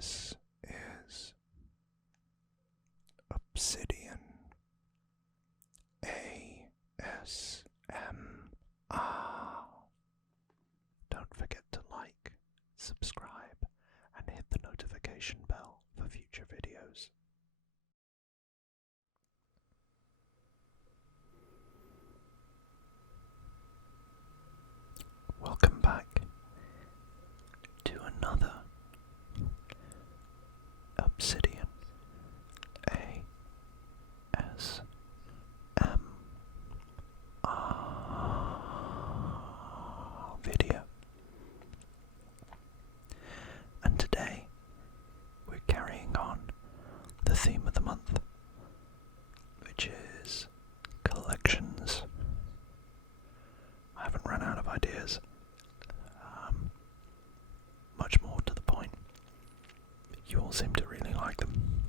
This is Obsidian ASMR. Don't forget to like, subscribe, and hit the notification bell for future videos. Welcome back to another Obsidian ASMR video. And today we're carrying on the theme of the month, which is collections. I haven't run out of ideas. Much more to the point. You all seem to really like them.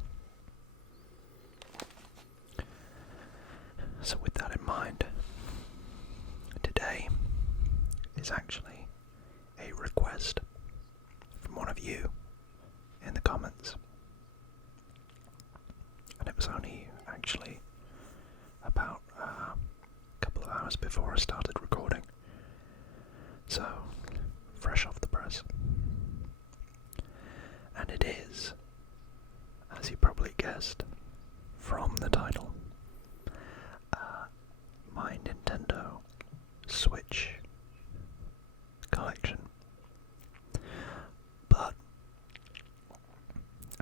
So with that in mind, today is actually a request from one of you in the comments. And it was only actually about a couple of hours before I started recording. So, fresh off the press. And it is, as you probably guessed from the title, my Nintendo Switch collection. But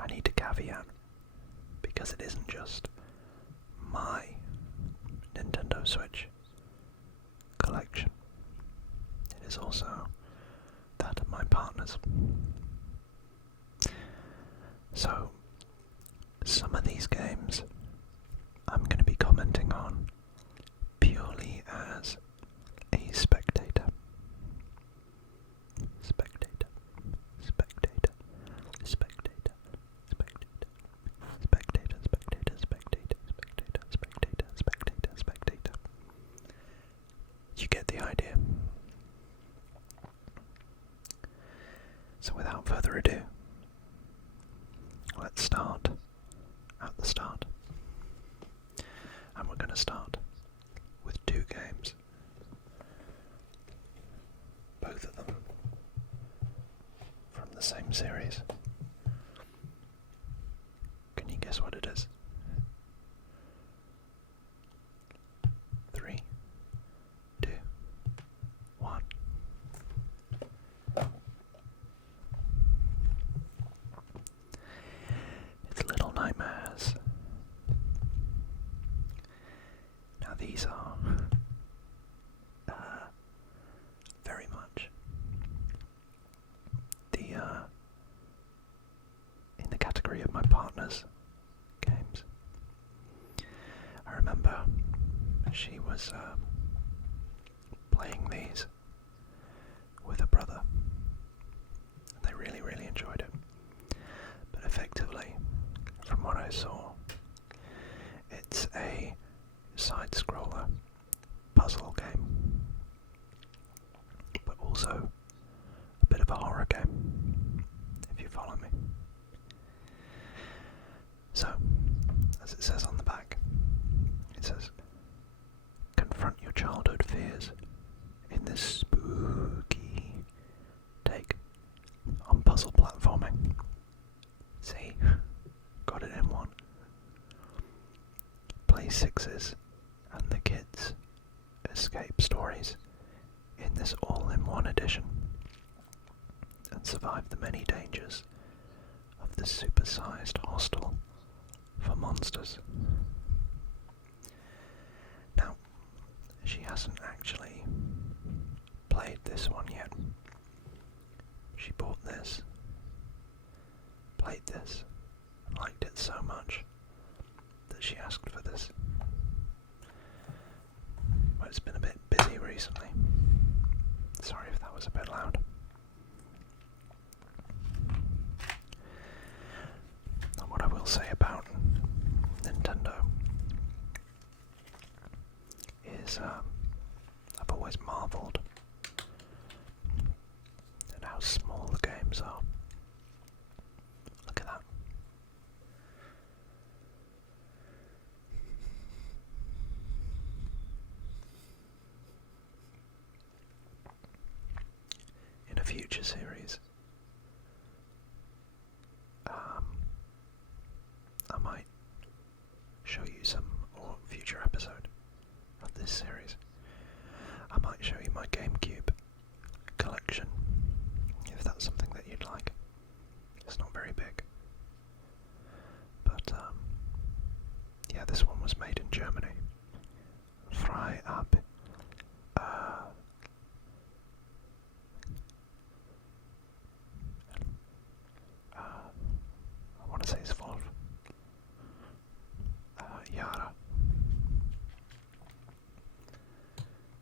I need to caveat, because it isn't just my Nintendo Switch collection. It is also that of my partner's. So, some of these games I'm going to be commenting on purely as a spectator. Spectator. Spectator. Spectator. Spectator. Spectator. Spectator. Spectator. Spectator. Spectator. Spectator. Spectator. You get the idea. So without further ado, let's start at the start. And we're going to start with two games. Both of them from the same series. Can you guess what it is? 3, 2, 1. It's Little Nightmares. Now these are very much in the category of my partner's games. I remember she was playing these with her brother, and they really, really enjoyed it. But effectively, from what I saw, it's a side-scroller puzzle game, but also a bit of a horror game, if you follow me. So, as it says on the back, it says, confront your childhood fears in this spooky take on puzzle platforming. See, got it in one. Play sixes and the kids escape stories in this all-in-one edition and survive the many dangers of the supersized hostel for monsters. Now, she hasn't actually played this one yet. She bought this, played this, and liked it so much that she asked for this. But it's been a bit busy recently. Sorry if that was a bit loud. And what I will say about Nintendo is I've always marvelled at how small the games are. future series, I might show you some, or future episode of this series, I might show you my GameCube collection, if that's something that you'd like. It's not very big, but yeah, this one was made in Germany. Frei ab I want to say it's 12 Jahre.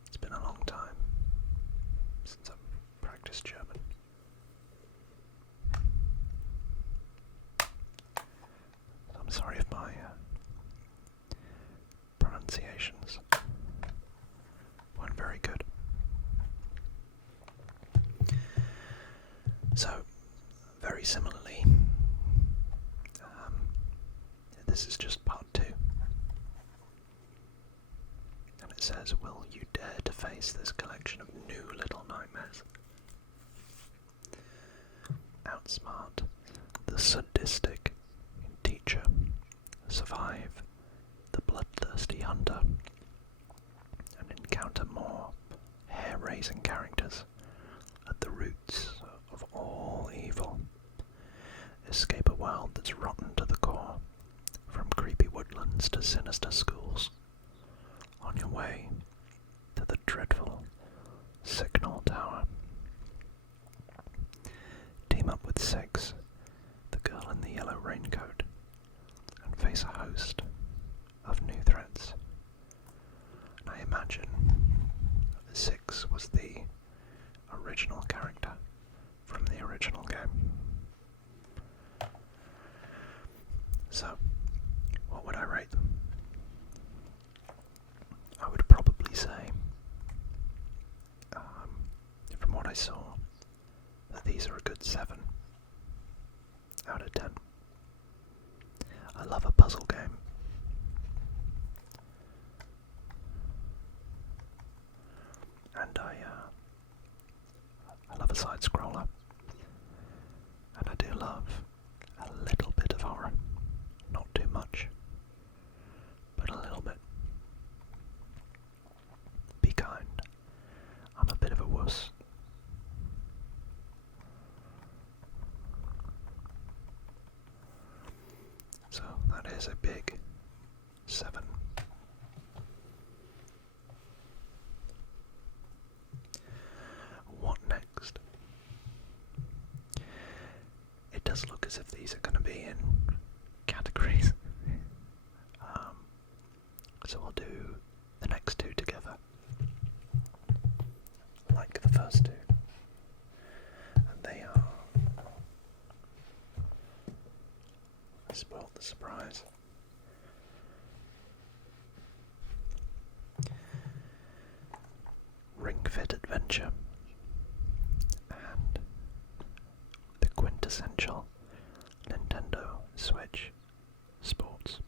It's been a long time since I've practiced German. I'm sorry if my pronunciations weren't very good. So, very similarly, this is just part 2. And it says, will you dare to face this collection of new little nightmares? Outsmart the sadistic teacher, survive the bloodthirsty hunter, and encounter more hair-raising characters at the roots of all evil. Escape a world that's rotten to the core, from creepy woodlands to sinister schools, on your way to the dreadful Signal Tower. Team up with Six, the girl in the yellow raincoat, and face a host of new threats. And I imagine Six was the original character from the original game. So, what would I rate them? I would probably say, from what I saw, that these are a good 7 out of 10. I love a puzzle game. And I love a side scroller. And I do love a little bit of horror. Not too much, but a little bit. Be kind. I'm a bit of a wuss. So that is a big 7. What next? It does look as if these are going to be in categories. So we'll do the next 2 together, like the first 2. And they are... I spoiled the surprise. Ring Fit Adventure and the quintessential Nintendo Switch Sports.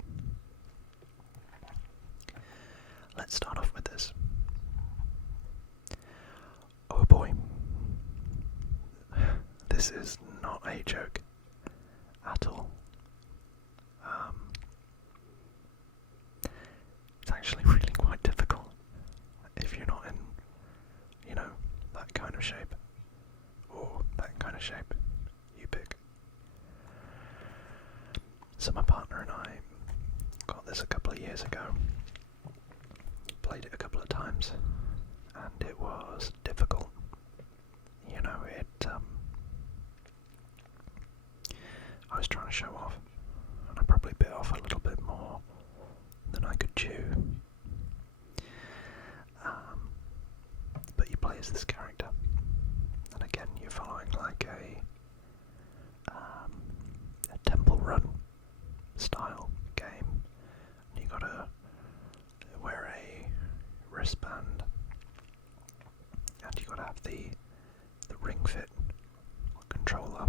Let's start off with this. Oh boy. This is not a joke at all. It's actually really quite difficult if you're not in, that kind of shape, or that kind of shape. You pick. So my partner and I got this a couple of years ago. Played it a couple of times, and it was difficult. I was trying to show off, and I probably bit off a little bit more than I could chew. But you play as this character, and again you're following like a temple run style game. You gotta wear a wristband, and you gotta have the Ring Fit controller.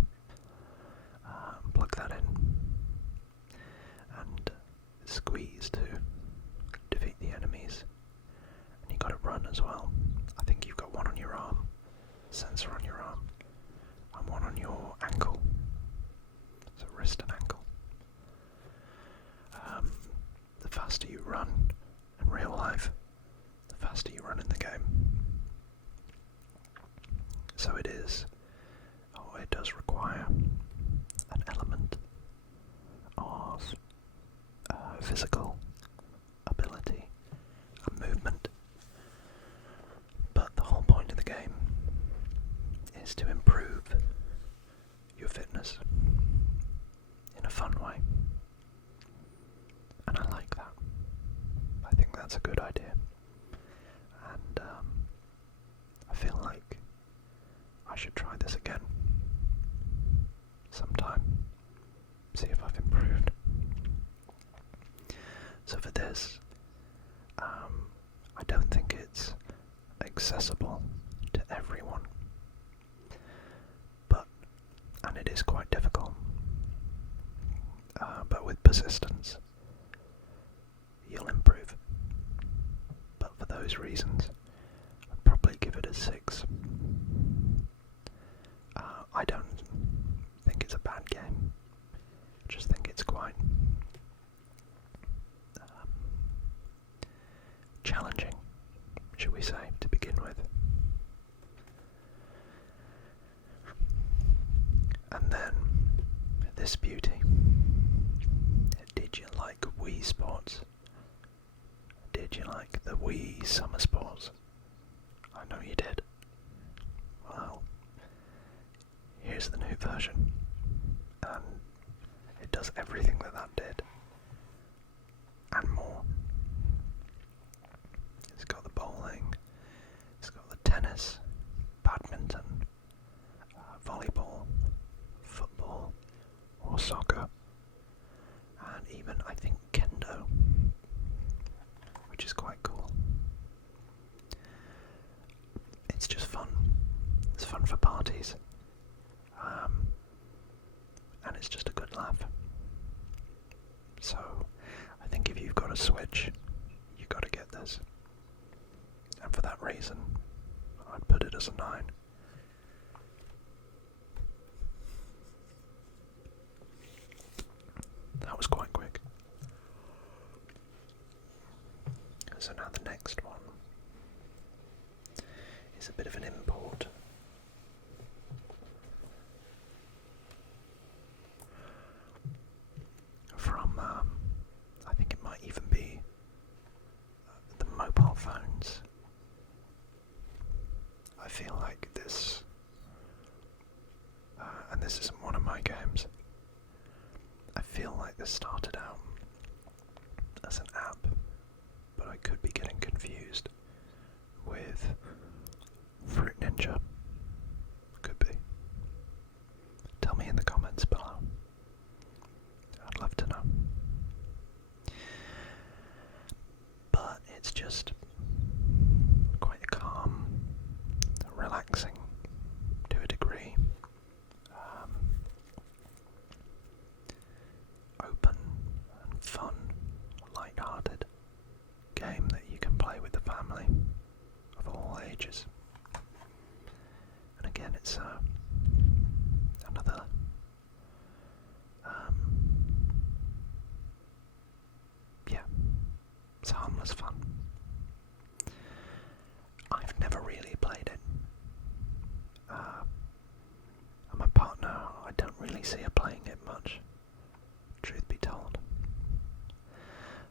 Plug that in and squeeze to defeat the enemies. And you got to run as well. I think you've got one on your arm, sensor on your arm, and one on your ankle. So wrist and ankle. The faster you run in real life, the faster you run in the game. So it does require an element of physical ability and movement. But the whole point of the game is to improve your fitness in a fun way. And I like that. I think that's a good idea. And I feel like I should try this again sometime. See if I've improved. So for this, I don't think it's accessible to everyone. And it is quite difficult. But with persistence, you'll improve. But for those reasons, I'd probably give it a 6. I don't think it's a bad game. I just think it's quite challenging, should we say, to begin with. And then, this beauty. Did you like Wii Sports? Did you like the Wii Summer Sports? I know you did. Well, here's the new version. And it does everything that did. And more. It's got the bowling. It's got the tennis, badminton, volleyball, football or soccer, and even I think kendo, which is quite cool. It's just fun. It's fun for parties, and it's just a good laugh. So I think if you've got a Switch, you've got to get this, and for that reason I'd put it as a 9. That was quite quick. So now the next one is a bit of an import. From, I think it might even be the mobile phones. I feel like this, and this isn't one of my games, I feel like this started out as an app, but I could be getting confused with Fruit Ninja. Could be. Tell me in the comments below. I'd love to know. But it's just quite calm, relaxing to a degree. Open and fun, light-hearted game that you can play with the family of all ages. And again, it's another it's harmless fun. I've never really played it. And my partner, I don't really see her playing it much, truth be told.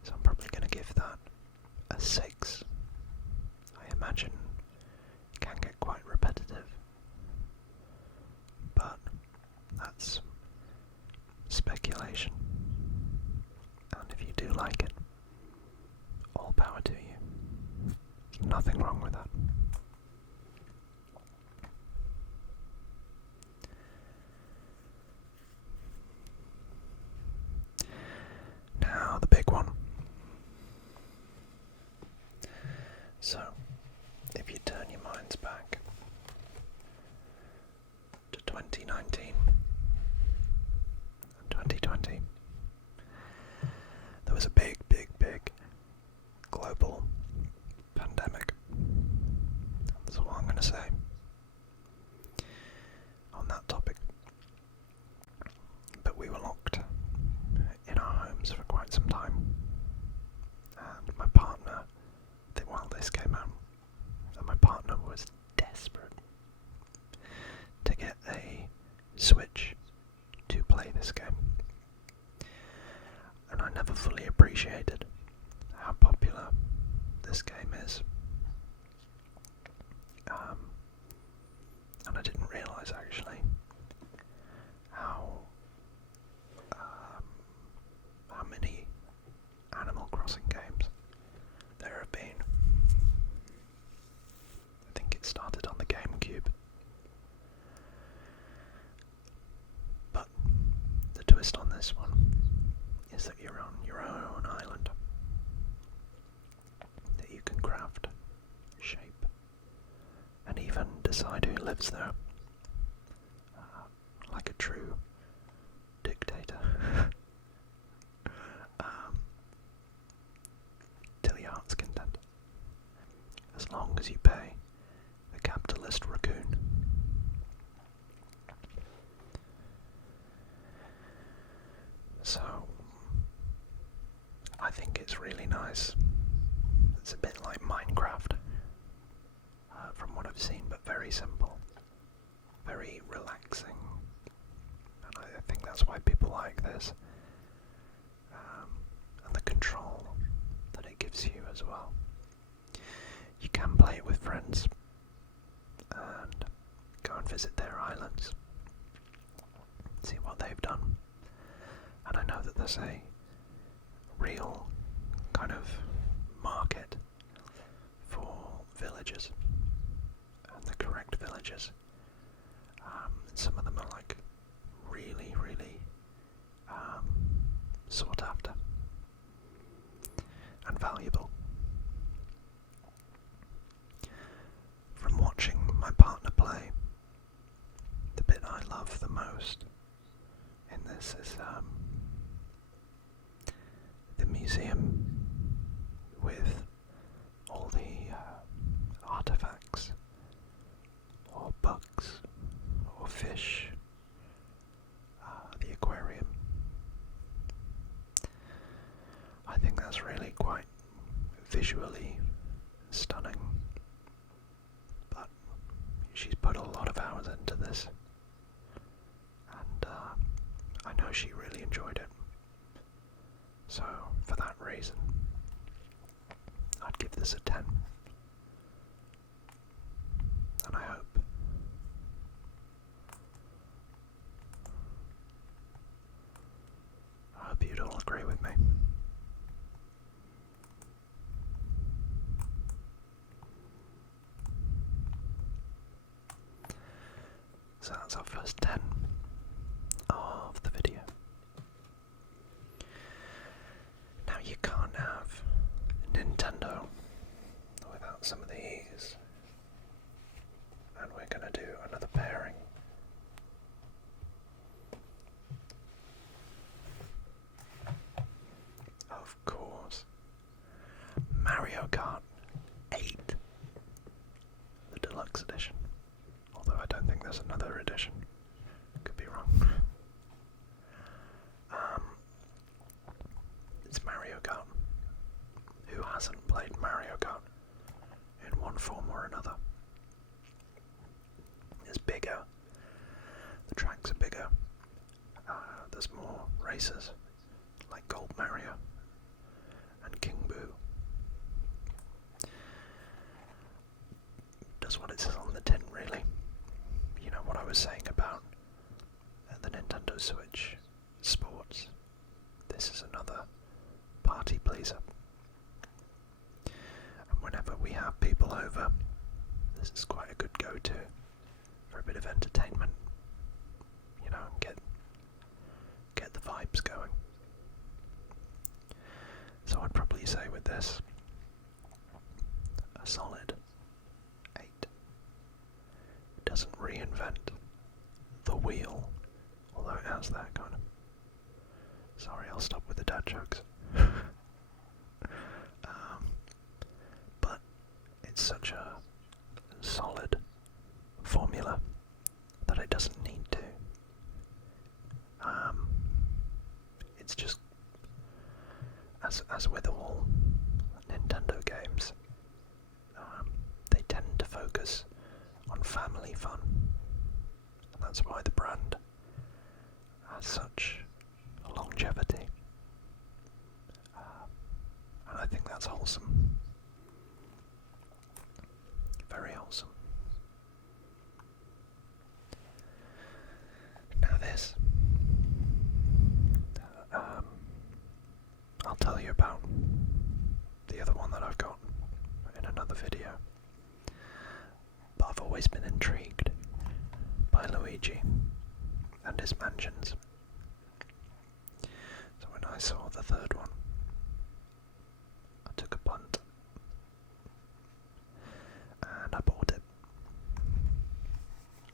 So I'm probably going to give that a 6. I imagine it can get quite repetitive, but that's speculation. And if you do like it, all power to you. There's nothing wrong with that. Now the big one. So, if you turn your minds back to 2019 and 2020, there was a big global pandemic. That's all I'm going to say on that topic. this one is that you're on your own island that you can craft, shape, and even decide who lives there, like a true dictator. Till your heart's content, as long as you pay the capitalist raccoon. So, I think it's really nice. It's a bit like Minecraft, from what I've seen, but very simple, very relaxing, and I think that's why people like this, and the control that it gives you as well. You can play it with friends, and go and visit their islands, see what they've done. And I know that there's a real kind of market for villagers, and the correct villagers. Some of them are like really, really sought after and valuable. From watching my partner play, the bit I love the most in this is the museum with all the artifacts, or bugs, or fish, the aquarium. I think that's really quite visually stunning, but she's put a lot of hours into this, and I know she really enjoyed it. So, for that reason, I'd give this a 10. And I hope you'd all agree with me. So that's our first 10 of the video. Now you can't have Nintendo without some of these, and we're going to do another pairing. Of course, Mario Kart 8, the deluxe edition, although I don't think there's another edition, could be wrong. It's Mario Kart. Who hasn't played Mario Kart in one form or another? It's bigger, the tracks are bigger, there's more races, like Gold Mario and King Boo. Does what it says on the tin, really. You know what I was saying about the Nintendo Switch Sports. This is another party pleaser. And whenever we have people over, this is quite a good go-to for a bit of entertainment. You know, get the vibes going. So I'd probably say with this, a solid 8. It doesn't reinvent the wheel, although it has that kind of... Sorry, I'll stop with the dad jokes. But it's such a solid formula that it doesn't need to. It's just, as with all Nintendo games, they tend to focus on family fun, and that's why the brand has such a longevity, and I think that's wholesome, very wholesome. Now this, I'll tell you about the other one that I've got in another video, but I've always been intrigued by Luigi and his mansions. I saw the third one, I took a punt and I bought it.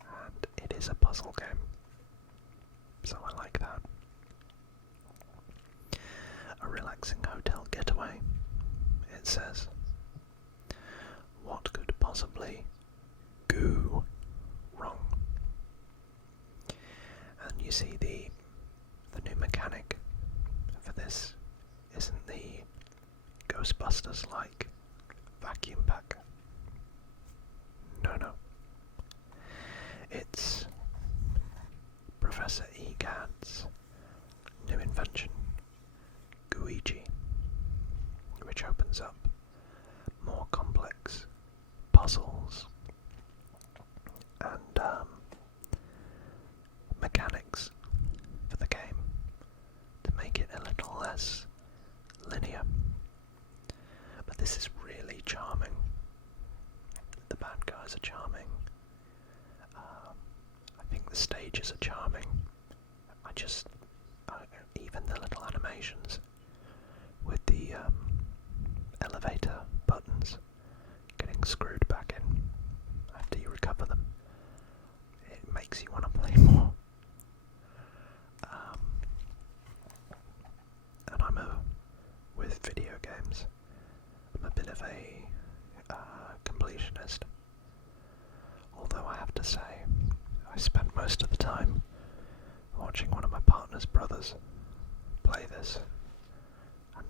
And it is a puzzle game, so I like that. A relaxing hotel getaway, it says. What could possibly go wrong? And you see the new mechanic for this isn't the Ghostbusters-like vacuum pack. No. It's Professor Egad's new invention, Guiji, which opens up more complex puzzles and mechanics for the game to make it a little less linear. But this is really charming. The bad guys are charming. I think the stages are charming. Even the little animations with the elevator buttons getting screwed back in after you recover them, it makes you want to play more. And with video games, I'm a bit of a completionist. Although I have to say, I spent most of the time watching one of my partner's brothers play this, and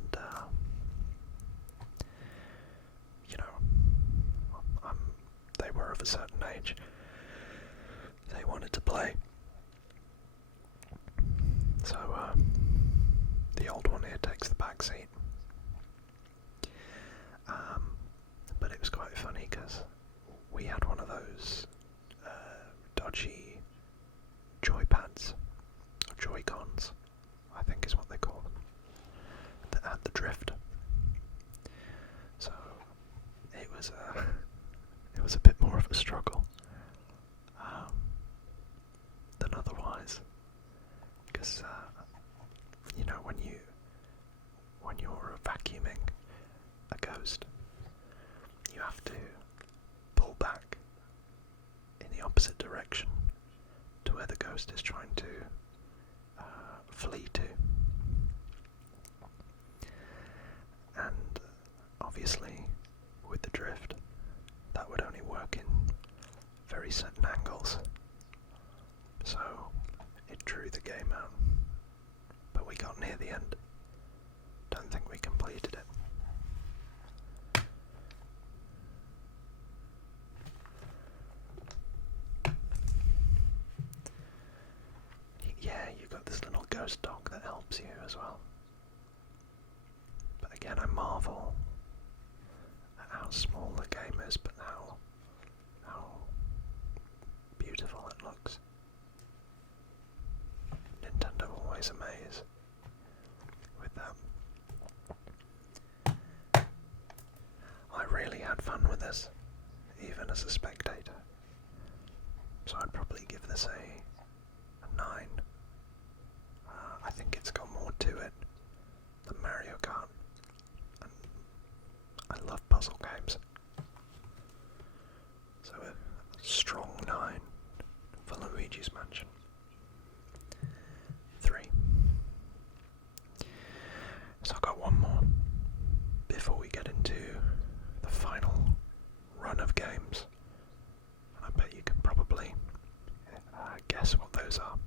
they were of a certain age. They wanted to play, so the old one here takes the back seat. But it was quite funny because we had one of those dodgy joypads, or Joy-Cons, I think is what they call them, that had the drift. So it was a bit more of a struggle than otherwise, because when you're vacuuming a ghost, you have to pull back in the opposite direction to where the ghost is trying to flee to. And obviously, with the drift, that would only work in very certain angles. So it drew the game out. But we got near the end. Don't think we completed it. Yeah, you got this little ghost dog that helps you as well. But again, I marvel at how small the game is, but how beautiful it looks. Nintendo always amaze with that. I really had fun with this, even as a spectator. So I'd probably give this a 9. I think it's got more to it than Mario Kart. And I love puzzle games. So a strong 9 for Luigi's Mansion. 3. So I've got one more before we get into the final run of games. And I bet you can probably guess what those are.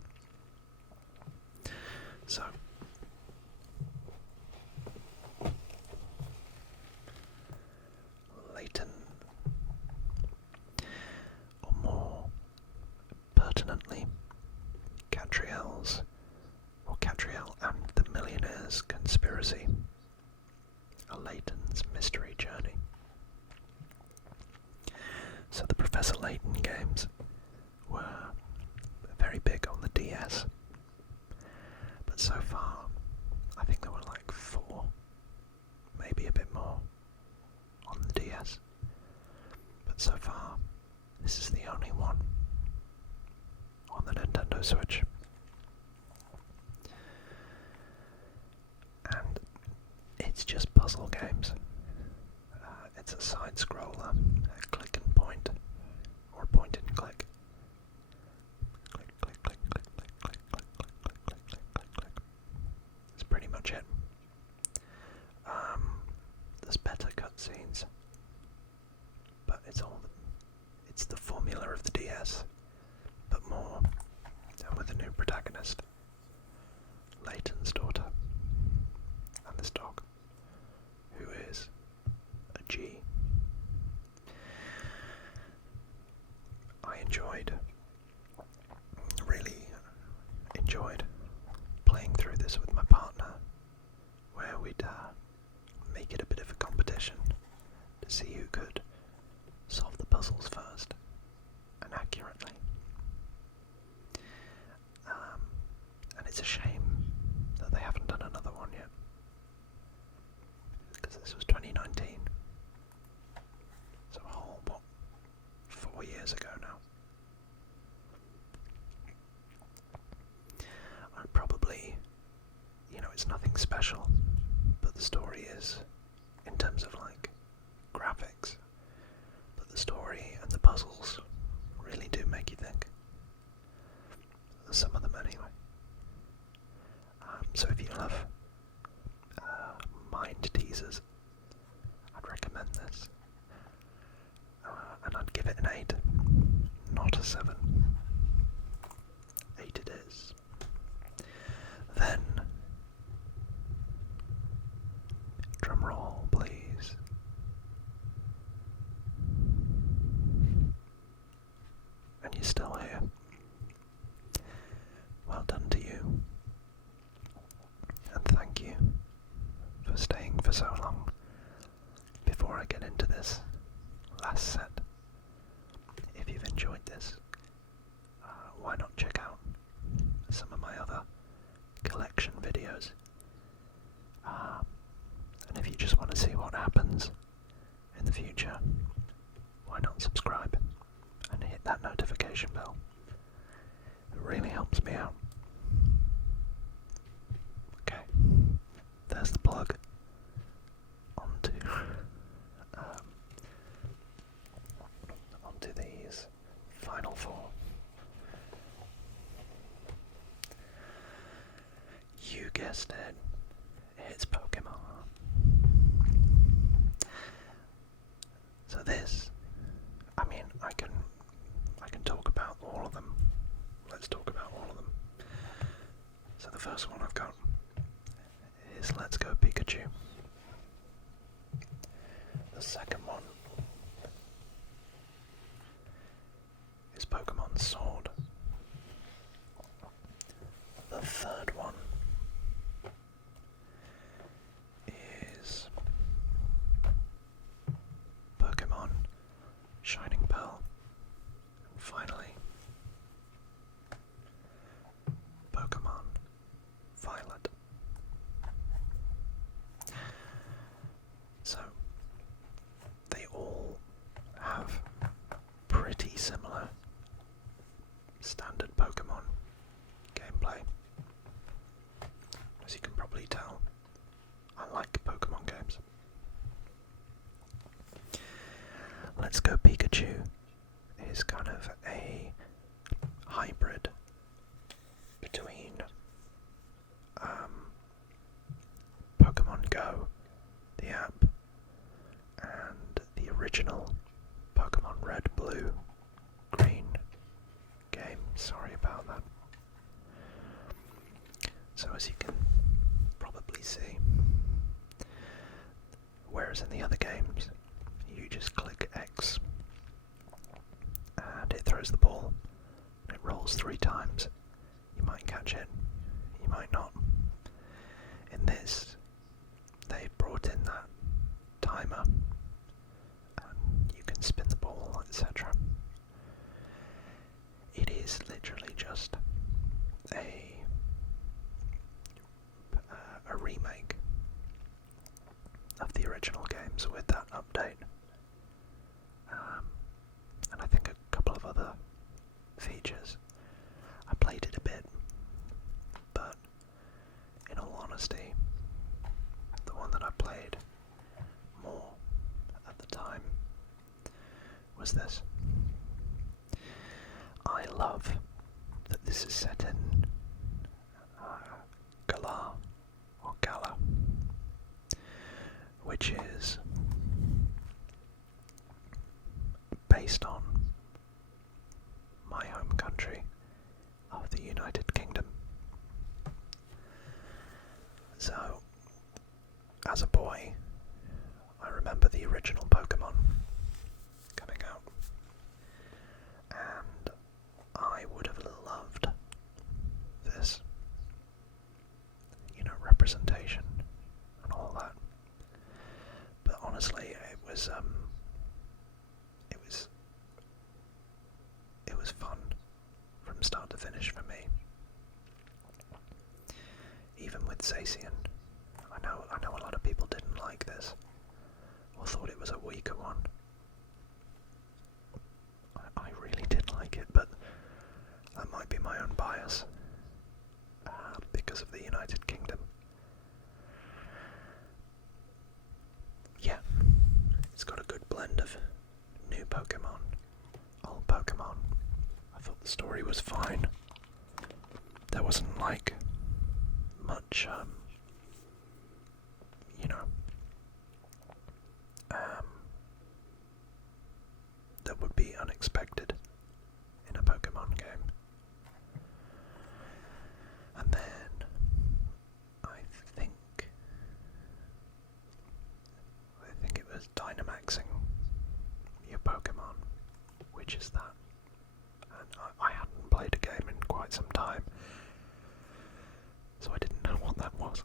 So, Layton, or more pertinently, Catriel and the Millionaire's Conspiracy, a Layton's Mystery Journey. So the Professor Layton games were very big on the DS. But so far, I think there were like 4, maybe a bit more, on the DS. But so far, this is the only one on the Nintendo Switch. puzzle games. It's a side scroller, a click and point, or point and click. Click, click, click, click, click, click, click, click, click, click, click, click. That's pretty much it. There's better cutscenes, but it's the formula of the DS, but more, and with a new protagonist, Layton's daughter, and this dog, who is a G. I really enjoyed playing through this with my partner, where we'd make it a bit of a competition to see who could solve the puzzles first and accurately. And it's a shame that they haven't done another one yet, because this was 2019, so a whole, 4 years ago now. I'd probably, it's nothing special, but the story is, in terms of like graphics, but the story and the puzzles really do make you think. Some of them anyway. So if you love mind teasers, I'd recommend this. And I'd give it an 8, not a 7. 8 it is. Then, drum roll, please. And you're still here. Well done to you. And thank you for staying for so long before I get into this last set. If you've enjoyed this, why not check out some of my other collection videos? And if you just want to see what happens in the future, why not subscribe and hit that notification bell? It really helps me out. Okay, there's the plug. Onto these final 4. You guessed it, it's Pokemon. So this, I can talk about all of them. Let's talk about all of them. So the first one I've got is Let's Go Pikachu. The second one is Pokemon Sword. The third one is Pokemon Shining Pearl. And finally, Pokemon Violet. So, they all have pretty similar standard Pokemon gameplay. As you can probably tell, I like Pokemon games. Let's Go Pikachu is kind of a hybrid between Pokemon Go, the app, and the original Pokemon Red, Blue, Green game. Sorry about that. So as you can probably see, whereas in the other games you just click X and it throws the ball, it rolls 3 times. You might catch it, you might not. In this, they brought in that timer and you can spin the ball, etc. It is literally just a remake of the original games with that update, and I think a couple of other features. I played it a bit, but in all honesty, the one that I played was this. I love that this is set in Galar, or Gala, which is based on my home country of the United Kingdom. So, as a boy, I remember the original Pokemon coming out, and I would have loved this, representation and all that. But honestly, it was fun from start to finish for me. Even with Zacian, I know a lot of people didn't like this, or thought it was a weaker one. I really did like it, but that might be my own bias, because of the United Kingdom. Yeah, it's got a good blend of new Pokemon, old Pokemon. I thought the story was fine. There wasn't much, that would be unexpected in a Pokemon game. And then I think it was Dynamaxing your Pokemon, which is that. And I hadn't played a game in quite some time, so I didn't know what that was.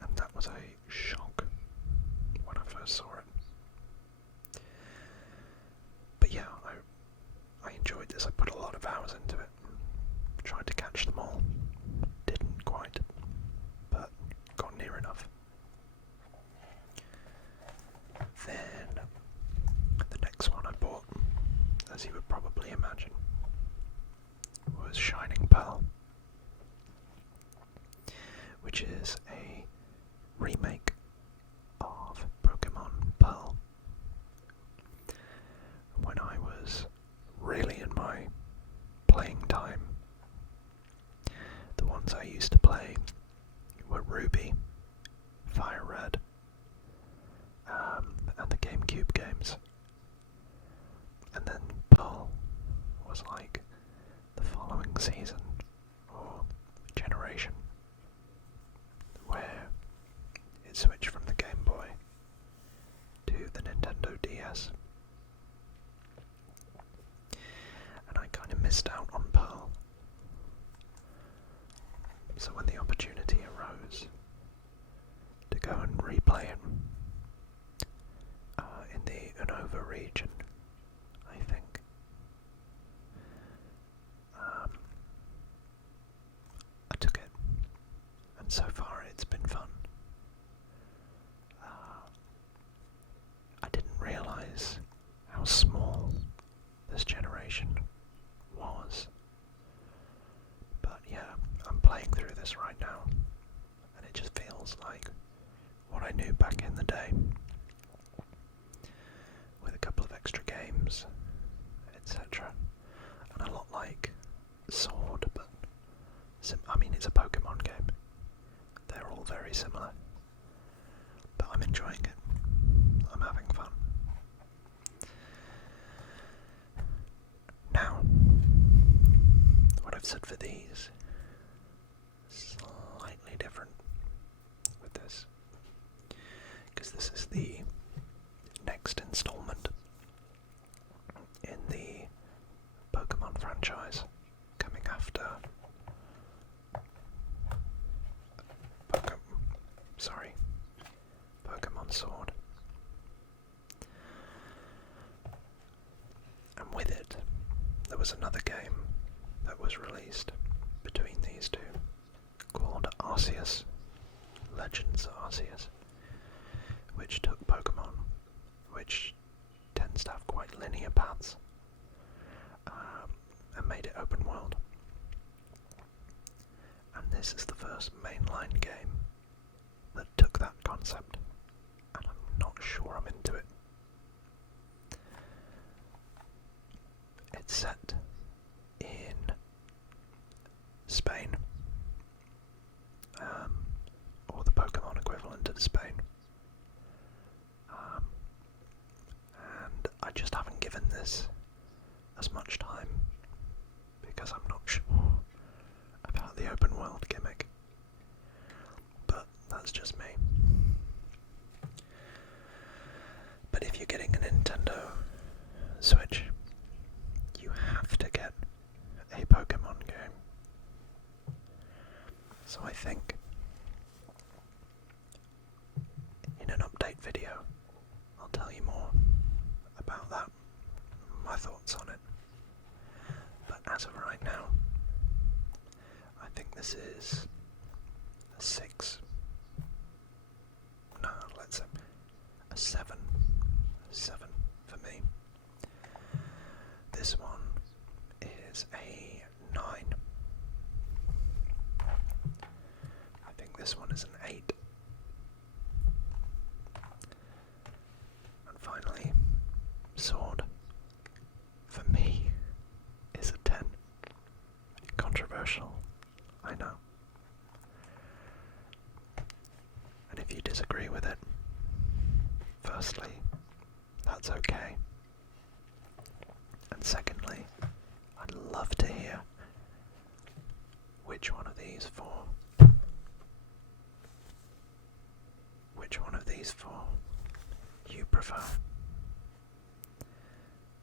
And that was a shock when I first saw it. But yeah, I enjoyed this. I put a lot of hours into it. Tried to catch them all. Didn't quite, but got near enough. Then, the next one I bought, as you would probably imagine, was Shining Pearl, which is a remake of Pokemon Pearl. When I was really in my playing time, the ones I used to play were Ruby, Fire Red, and the GameCube games. And then Pearl was like the following season, or generation, where it switched from the Game Boy to the Nintendo DS. And I kind of missed out on Pearl. So when the opportunity arose to go and replay it in the Unova region, I think, I took it, and so far it's been fun. I didn't realise how small this generation was, but yeah, I'm playing through this right now, and it just feels like what I knew back in the day, with a couple of extra games, etc. And a lot like Sword, but it's a Pokemon game. They're all very similar, but I'm enjoying it. I'm having fun. Now, what I've said for these is slightly different with this, because this is the next installment in the Pokemon franchise, coming after Pokemon Sword. And with it, there was another game that was released between these two, called Arceus, Legends Arceus, which took Pokemon, which tends to have quite linear paths, and made it open world. And this is the first mainline game that took that concept, and I'm not sure I'm into it. It's set in Spain, or the Pokemon equivalent of Spain. And I just haven't given this as much time because I'm not sure about the open world gimmick. But that's just me. But if you're getting a Nintendo Switch, you have to get a Pokemon game. So I think in an update video I'll tell you more about that, my thoughts on it. But as of right now, I think this is a 6. No, let's say a 7. A 7 for me. This one is a 9. I think this one is an 8. And finally, Sword, for me, is a 10. Controversial, I know. And if you disagree with it, firstly, that's okay. And secondly, I'd love to hear which one of these four you prefer.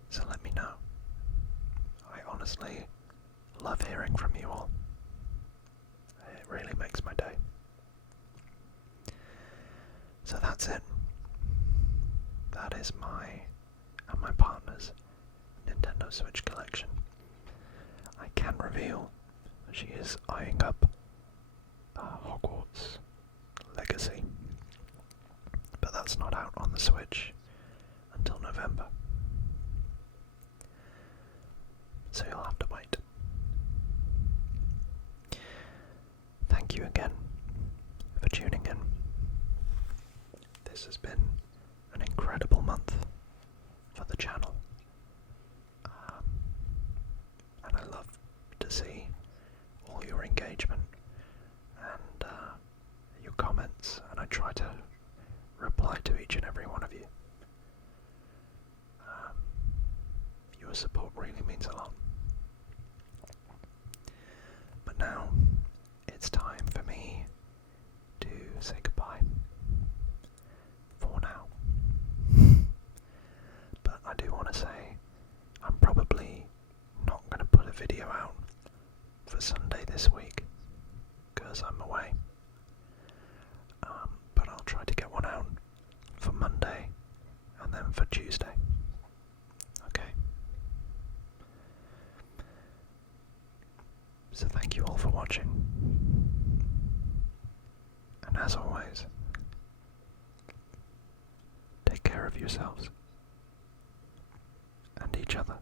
So let me know. I honestly love hearing from you all. It really makes my day. So that's it. That is my and my partner's Nintendo Switch collection. I can reveal that she is eyeing up Hogwarts Legacy, but that's not out on the Switch until November. So you'll have to wait. Thank you again for tuning in. This has been an incredible month for the channel. And I love to see all your engagement and your comments, and I try to reply to each and every one of you. Your support really means a lot. But now it's time for me to say goodbye. For now. But I do want to say I'm probably not going to put a video out for Sunday this week because I'm away. But I'll try to get one out for Monday and then for Tuesday. Okay. So thank you all for watching. And as always, take care of yourselves and each other.